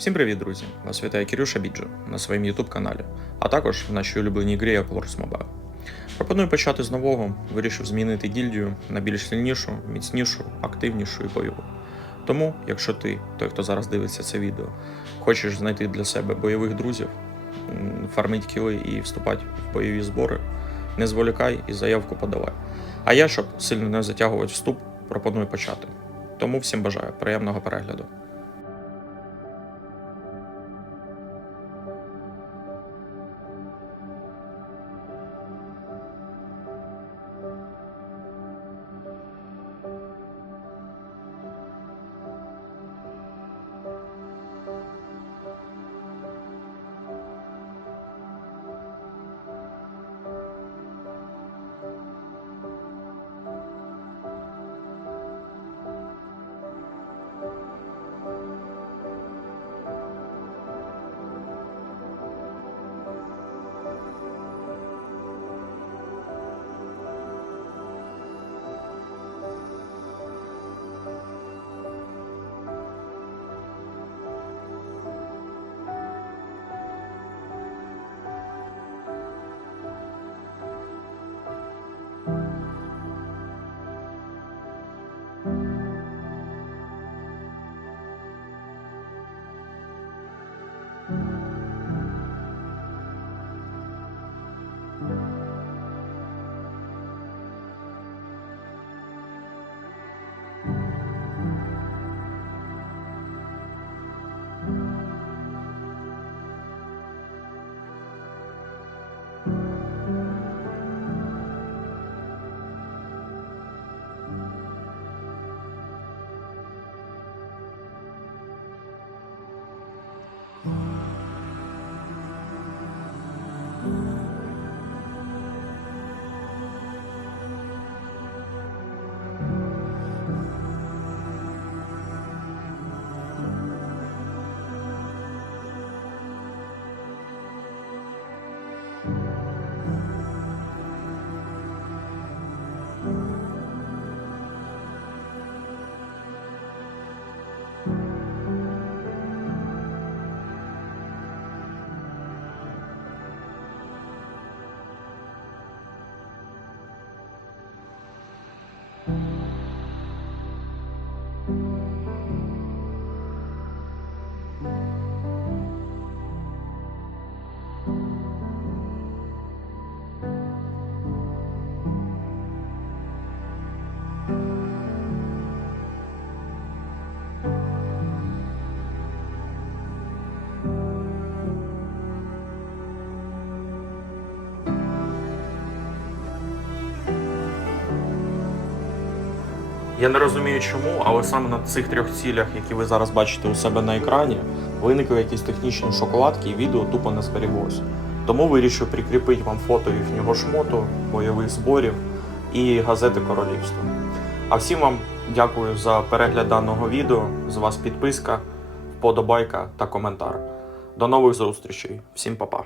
Всім привіт, друзі! Вас вітає Кирюша Біджо на своєму YouTube каналі, а також в нашій улюбленій грі Colors Mobile. Пропоную почати з нового, вирішив змінити гільдію на більш сильнішу, міцнішу, активнішу і бойову. Тому, якщо ти, той, хто зараз дивиться це відео, хочеш знайти для себе бойових друзів, фармить кіли і вступати в бойові збори, не зволікай і заявку подавай. А я, щоб сильно не затягувати вступ, пропоную почати. Тому всім бажаю приємного перегляду. Я не розумію чому, але саме на цих трьох цілях, які ви зараз бачите у себе на екрані, виникли якісь технічні шоколадки і відео тупо не зберіглося. Тому вирішив прикріпити вам фото їхнього шмоту, бойових зборів і газети Королівства. А всім вам дякую за перегляд даного відео. З вас підписка, вподобайка та коментар. До нових зустрічей. Всім па-па.